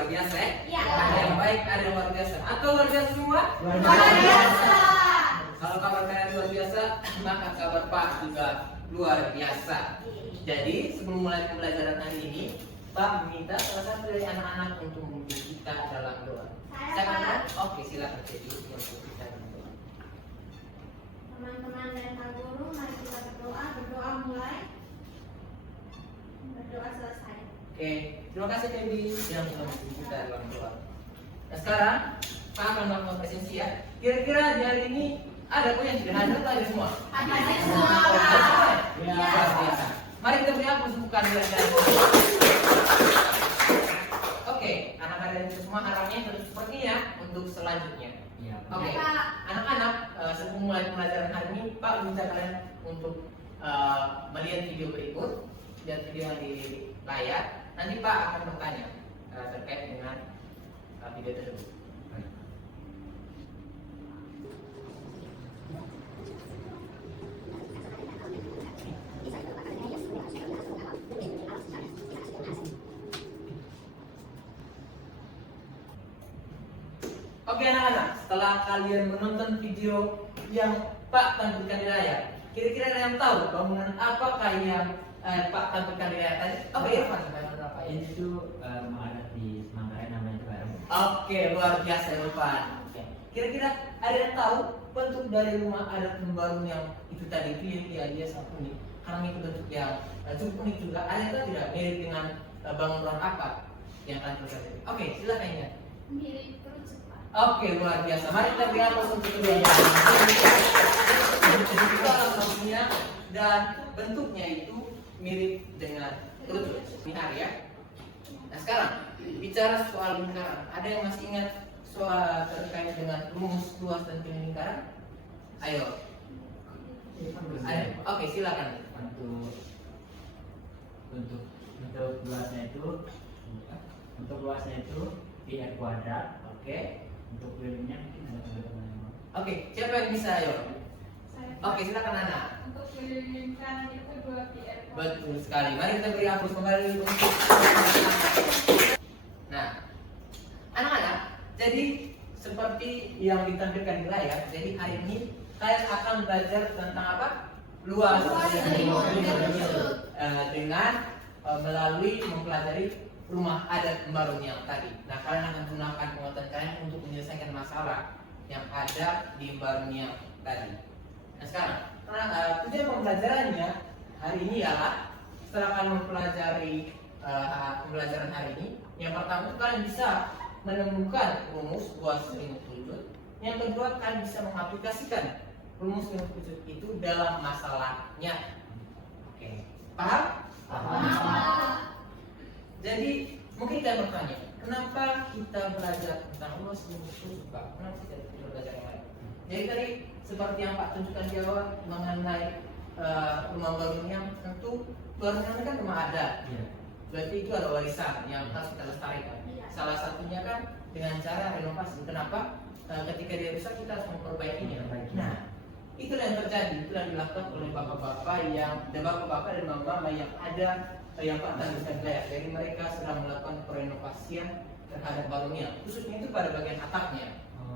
luar biasa ya? Iya. Ada yang baik, ada yang luar biasa. Atau luar biasa semua? Luar biasa. Kalau kabar kalian luar biasa, maka kabar Pak juga luar biasa. Jadi sebelum mulai pembelajaran hari ini, Pak meminta salah satu dari anak-anak untuk memimpin kita dalam doa. Silakan. Oke, silakan jadi untuk kita dalam doa. Teman-teman dan Pak Guru, mari kita berdoa. Berdoa mulai. Berdoa selesai. Oke, terima kasih Debbie yang sudah memimpin kita dalam doa. Nah sekarang Pak akan melakukan presensi ya. Kira-kira di hari ini ada pun yang tidak hadir atau ada semua? Ada semua. Ya, luar biasa. Mari kita beri aplaus untuk kehadiran kalian. Oke, anak-anak itu semua harapnya terus seperti ya untuk selanjutnya. Oke, anak-anak sebelum mulai pembelajaran hari ini, Pak minta kalian untuk melihat video berikut, lihat video yang di layar. Nanti Pak akan bertanya terkait dengan video tersebut. Oke anak-anak, setelah kalian menonton video yang Pak tampilkan di layar, kira-kira ada yang tahu bangunan apakah yang Pak tampilkan di layar tadi? Oke, Irfan, bangunan apa ya? Itu ada di Manggarai namanya baru. Oke, luar biasa Irfan. Oke. Kira-kira ada yang tahu bentuk dari rumah adat Membarun yang itu tadi itu ya dia sangat unik. Karena itu bentuk yang cukup unik juga. Ada yang tahu tidak mirip dengan bangunan apa yang tampil tadi? Oke, silakan ya. Mirip kerucut, Pak. Oke, luar biasa. Mari kita beri aplaus untuk keduanya. Itu alat bangunnya dan bentuknya itu mirip dengan kerucut. Lingkar ya. Nah sekarang bicara soal lingkaran, ada yang masih ingat soal terkait dengan rumus luas dan tinggi lingkaran? Ayo. Ada. Oke, silakan. Untuk luasnya itu pi r kuadrat. Oke. Untuk keliling mungkin ada teman-teman. Oke, siapa yang bisa ayo? Saya. Oke, silakan Nana. Untuk keliling kanan itu 2 PR. Betul sekali. Mari kita beri aplaus kembali untuk. Nah, anak-anak, jadi seperti yang ditampilkan di layar, jadi hari ini kalian akan belajar tentang apa? Luas dengan melalui mempelajari rumah adat Membarun yang tadi. Nah, kalian akan gunakan pengetahuan kalian untuk menyelesaikan masalah yang ada di Membarun yang tadi. Nah, sekarang tujuan pembelajarannya hari ini ialah setelah kalian mempelajari pembelajaran hari ini, yang pertama kalian bisa menemukan rumus luas limit sudut. Yang kedua kalian bisa mengaplikasikan rumus limit sudut itu dalam masalahnya. Oke, paham? Paham. Jadi mungkin kalian bertanya, kenapa kita belajar tentang luas limit sudut, Pak? Kenapa kita tidak belajar yang lain? Jadi tadi seperti yang Pak tunjukkan di awal mengenai rumah baru yang tentu barunya kan rumah adat. Berarti itu ada warisan yang harus kita lestarikan. Salah satunya kan dengan cara renovasi. Kenapa? Ketika dia rusak kita harus memperbaikinya. Nah, itulah yang terjadi, itulah yang dilakukan oleh bapak-bapak dan bapak-bapak dan mama yang ada yang Pak tampilkan layar. Jadi mereka sedang melakukan renovasian terhadap bangunnya, khususnya itu pada bagian atapnya.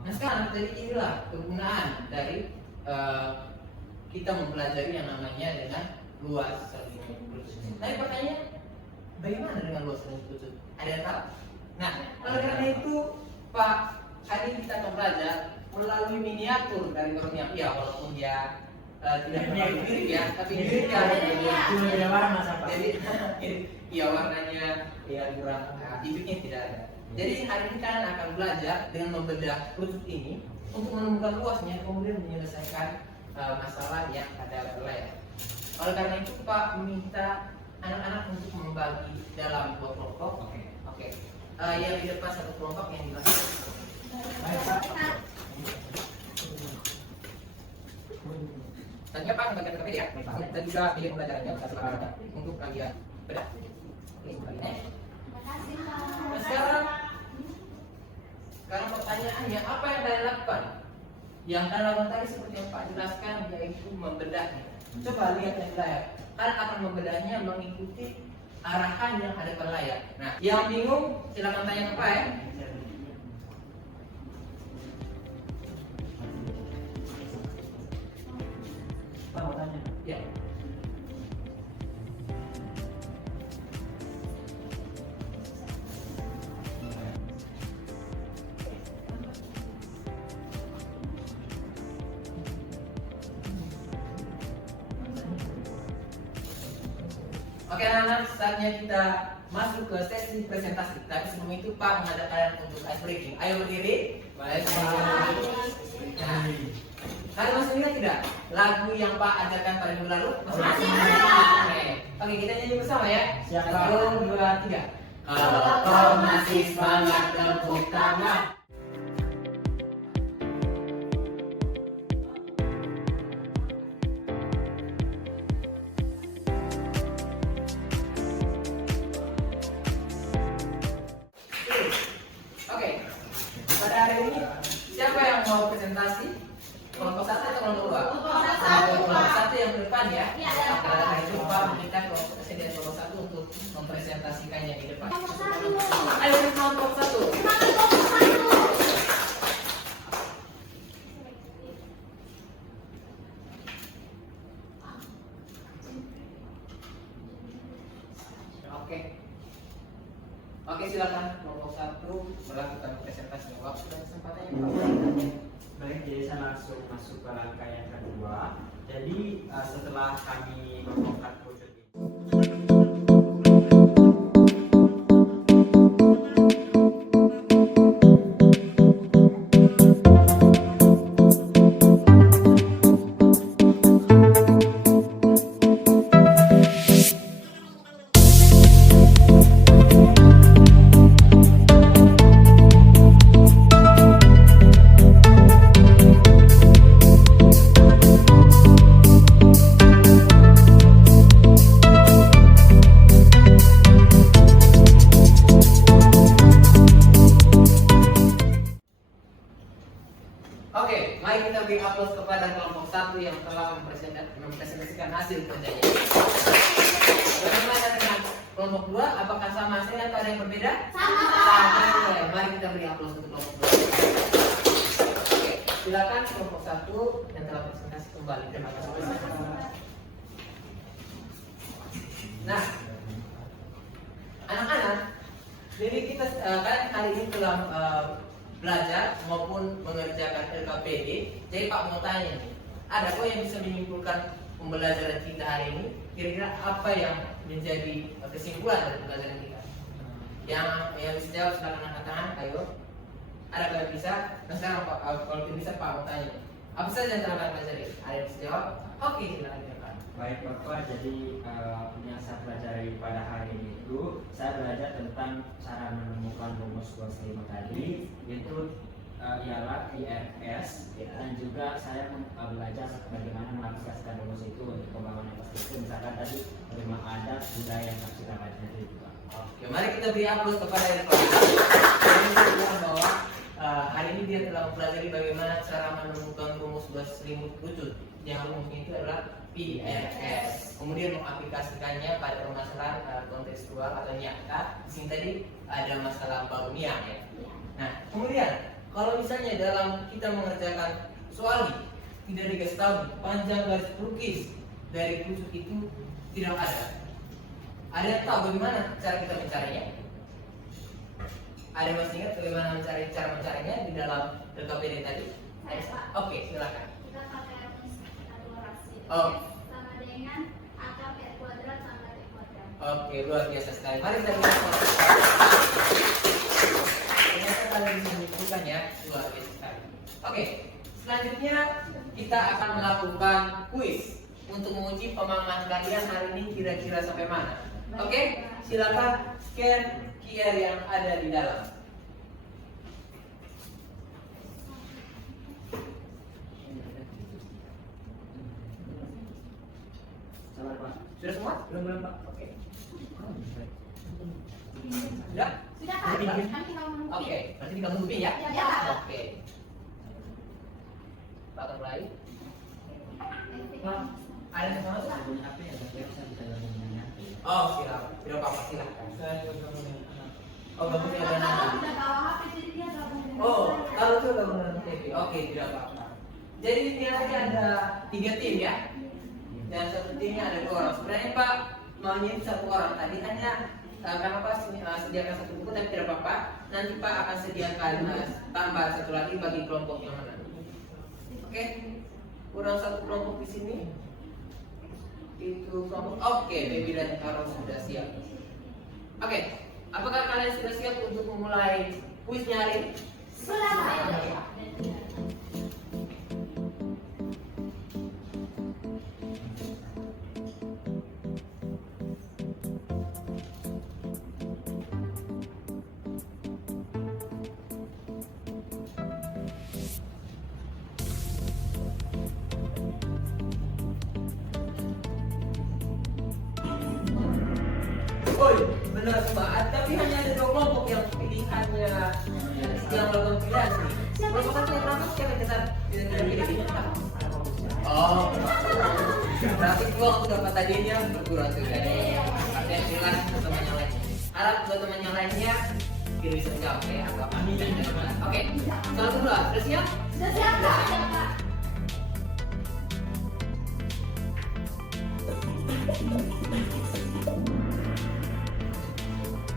Nah sekarang jadi inilah kegunaan dari kita mempelajari yang namanya dengan luas limit sudut. Nah pertanyaan, bagaimana dengan luas limit sudut? Ada yang tahu? Nah, oleh karena itu Pak, hari ini kita akan belajar melalui miniatur dari bangunnya. Ya, walaupun dia tidak mirip ya, tapi mirip ya. Beda warna siapa? Jadi, ya warnanya ya kurang bibitnya tidak ada. Jadi hari ini kalian akan belajar dengan membedah kerucut ini untuk menemukan luasnya, kemudian menyelesaikan masalah yang ada pada layar. Oleh karena itu Pak meminta anak-anak untuk membagi dalam 2 kelompok. Oke. Yang di depan 1 kelompok, yang di belakang. Baik, Pak. Tanya Pak bagian KPD ya. Dan juga pilih pembelajarannya untuk kalian bedah. Terima kasih, Pak. Nah, sekarang pertanyaannya, apa yang kalian lakukan? Yang kalian lakukan tadi seperti yang Pak jelaskan, yaitu membedahnya. Coba lihat yang layar. Kalian akan membedahnya mengikuti arahan yang ada pada layar. Nah, yang bingung silakan tanya ke Pak ya. Pak mau tanya. Ya. Oke anak-anak, saatnya kita masuk ke sesi presentasi. Tapi sebelum itu Pak mengajak kalian untuk ice breaking. Ayo berdiri. Baik. Nah, kalian masih ingat tidak lagu yang Pak ajarkan pada minggu lalu? Masih ingat. Oke, kita nyanyi bersama ya. Siap. 1, 2, 3. Kalau kau masih semangat tepuk tangan. Oke, pada hari ini siapa yang mau presentasi? Kelompok 1 atau kelompok 2? Kelompok 1 yang depan ya. Pada hari itu Pak meminta kelompok dari kelompok 1 untuk mempresentasikannya di depan. Ayo kelompok 1. Oke. Oke, silakan kelompok 1 melakukan presentasi. Waktu dan kesempatannya Pak. Baik, jadi saya langsung masuk ke rangkaian kedua. Jadi setelah kami membongkar wujud ini. Oke, mari kita beri aplaus kepada kelompok 1 yang telah mempresentasikan hasil kerjanya. Bagaimana dengan kelompok 2? Apakah sama hasilnya atau ada yang berbeda? Sama. Mari kita beri aplaus untuk kelompok 2. Oke, silakan kelompok 1 yang telah presentasi kembali. Terima kasih. Nah, anak-anak, jadi kita kan hari ini telah belajar maupun mengerjakan LKPD. Jadi Pak mau tanya nih, ada kok yang bisa menyimpulkan pembelajaran kita hari ini? Kira-kira apa yang menjadi kesimpulan dari pembelajaran kita? Yang bisa jawab silakan angkat tangan. Ayo. Ada yang bisa? Nah sekarang Pak, kalau bisa Pak mau tanya, apa saja yang telah kalian pelajari? Ada yang bisa jawab? Oke, silakan Pak. Baik Bapak, jadi yang saya pelajari pada hari ini itu saya belajar tentang cara menemukan rumus 25 tadi, itu ialah IRS, dan juga saya belajar bagaimana mengaplikasikan rumus itu untuk pembangunan infrastruktur, misalkan tadi bagaimana adat, budaya, dan kita pelajari itu Pak. Oke, mari kita beri aplaus kepada Irfan. Ini menunjukkan bahwa hari ini dia telah mempelajari bagaimana cara menemukan rumus 25 wujud. Yang rumusnya itu adalah PRS. Kemudian mengaplikasikannya pada permasalahan kontekstual atau nyata. Di sini tadi ada masalah bangunan ya. Nah, kemudian kalau misalnya dalam kita mengerjakan soal ini tidak dikasih tahu panjang garis pelukis dari wujud itu tidak ada. Ada yang tahu bagaimana cara kita mencarinya? Ada yang masih ingat bagaimana cara mencarinya di dalam LKPD tadi? Oke, silakan. Kita pakai akumulasi. Oh. Sama dengan akar per kuadrat tambah t kuadrat. Oke, luar biasa sekali. Mari kita lihat. Ternyata kalian bisa menentukan ya, luar biasa sekali. Oke, selanjutnya kita akan melakukan kuis untuk menguji pemahaman kalian hari ini kira-kira sampai mana. Oke, silakan scan QR yang ada di dalam. Sabar Pak. Sudah semua? Belum Pak. Oke. Sudah? Sudah? Sudah Pak. Nanti kalau menunggu. Oke, berarti tinggal nunggu ya? Ya, Pak. Oke. Pak akan mulai. Pak, ada yang sama tuh? Punya HP ya, tapi saya bisa ngomongnya. Oh siap, tidak apa-apa silahkan. Saya gabung dengan anak. Oh kamu tidak ada Kakak nama. udah bawa HP jadi dia gabung dengan Oh saya. kalau itu udah benar TV, oke tidak apa-apa. Jadi biasanya ada 3 tim ya. Dan satu timnya ada 2 orang. Sebenarnya Pak maunya 1 orang tadi hanya karena Pak sediakan 1 buku tapi tidak apa-apa. Nanti Pak akan sediakan tambah 1 lagi bagi kelompok yang mana. Oke, kurang 1 kelompok di sini. Itu kelompok. Oke, Baby dan Karo sudah siap. Oke, apakah kalian sudah siap untuk memulai kuisnya hari ini? Selamat. Woi, benar semua. Tapi hanya ada 2 kelompok yang pilihannya yang melakukan pilihan sih. Kelompok satu yang berangkat siapa yang kita pilih? Oh, berarti gua udah dapat tadinya berkurang tuh kan. Artinya pilih ke teman yang lain. Harap buat teman yang lainnya pilih senjata oke atau oke. Kalau kedua, sudah siap? Sudah siap, Kak? Siap, Kak.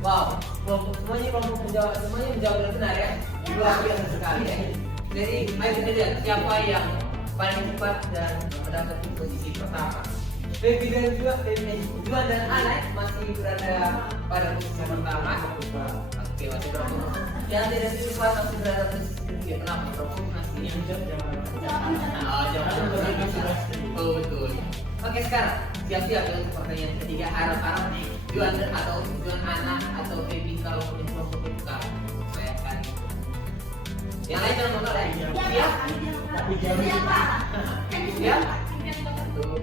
Wow, kelompok menjawab semuanya menjawab dengan benar ya. Luar biasa sekali ya. Jadi ayo kita lihat siapa yang paling cepat dan mendapat di posisi pertama. Baby dan Juan dan Anak masih berada pada posisi pertama. Oke, masih berapa? Yang tidak cepat masih berada di posisi ketiga. Kenapa? Berapa masih? Oh, jangan. Oh betul. Oke sekarang siap-siap untuk pertanyaan ketiga. Harap-harap Juan atau Juan Anak atau Baby kalau punya kelompok buka saya akan. Yang lain jangan menolak ya. Siap? Siap, Pak. Siap? Tuh.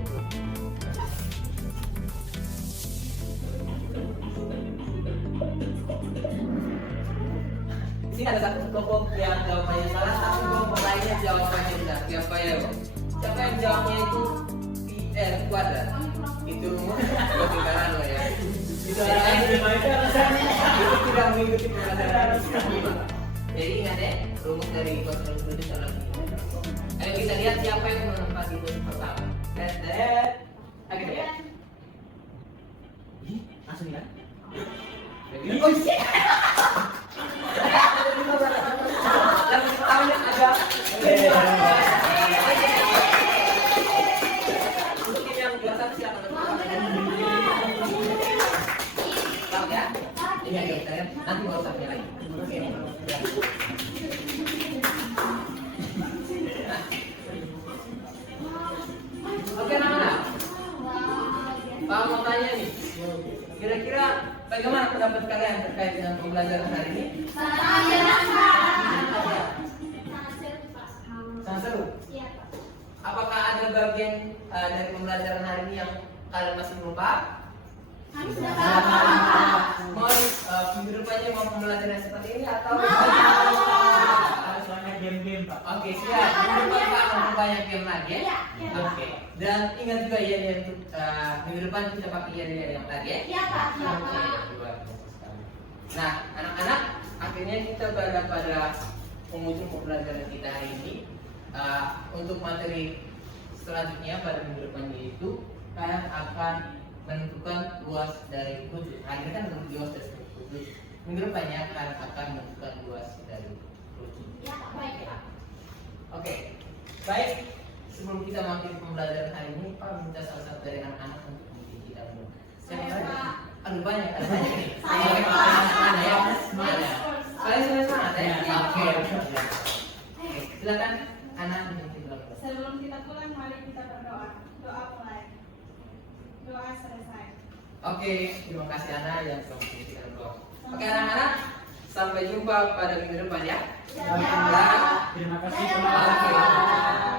Di sini ada 1 kelompok yang jawabannya salah, 1 kelompok lainnya jawabannya benar. Siapa ya? Siapa yang jawabnya itu PR kuadrat? Itu rumus lebih kanan loh ya. Itu tidak mengikuti pelajaran. Jadi ingat ya, rumus dari kosan itu salah. Ayo kita lihat siapa yang menempati posisi pertama. Tet. Oke ya. Langsung ya. Oh shit. Langsung tahunya agak. Mungkin yang juara 1 silakan. Tahu ya? Iya kita lihat. Nanti baru satunya lagi. Oke, anak-anak. Pak mau tanya nih. Kira-kira bagaimana pendapat kalian terkait dengan pembelajaran hari ini? Sangat seru, Pak. Sangat seru. Iya, Pak. Apakah ada bagian dari pembelajaran hari ini yang kalian masih belum paham? Kami sudah paham. Mau minggu depannya mau pembelajaran seperti ini atau? Soalnya game-game Pak. Oke siap. Minggu depan Pak mau banyak game lagi ya? Iya, iya, Pak. Oke. Dan ingat juga ya untuk minggu depan kita pakai ya yang tadi ya. Iya, Pak. Iya, Oke, Pak. luar biasa sekali. Nah, anak-anak, akhirnya kita berada pada penghujung pembelajaran kita hari ini. Untuk materi selanjutnya pada minggu depan yaitu kalian akan menentukan luas dari wujud. Hari ini kan luas dari wujud. Minggu depannya kalian akan menentukan luas dari wujud. Iya, Pak. Baik, Pak. Oke, baik. Sebelum kita mampir pembelajaran hari ini, Pak minta salah satu dari anak-anak untuk mengikuti kita dulu. Saya, Siapa? Pak. Aduh banyak nih. Saya, Oke, Pak. mana ya? Mana? Saya, Kalian sudah semangat ya? Iya, Oke. Pak. Oke, silakan anak memimpin belakang. Sebelum kita pulang, mari kita berdoa. Doa mulai. Doa selesai. Oke, terima kasih Ana yang telah mengikuti doa. Oke anak-anak, sampai jumpa pada minggu depan ya. Iya, Pak. Terima kasih Iya, Pak. Oke.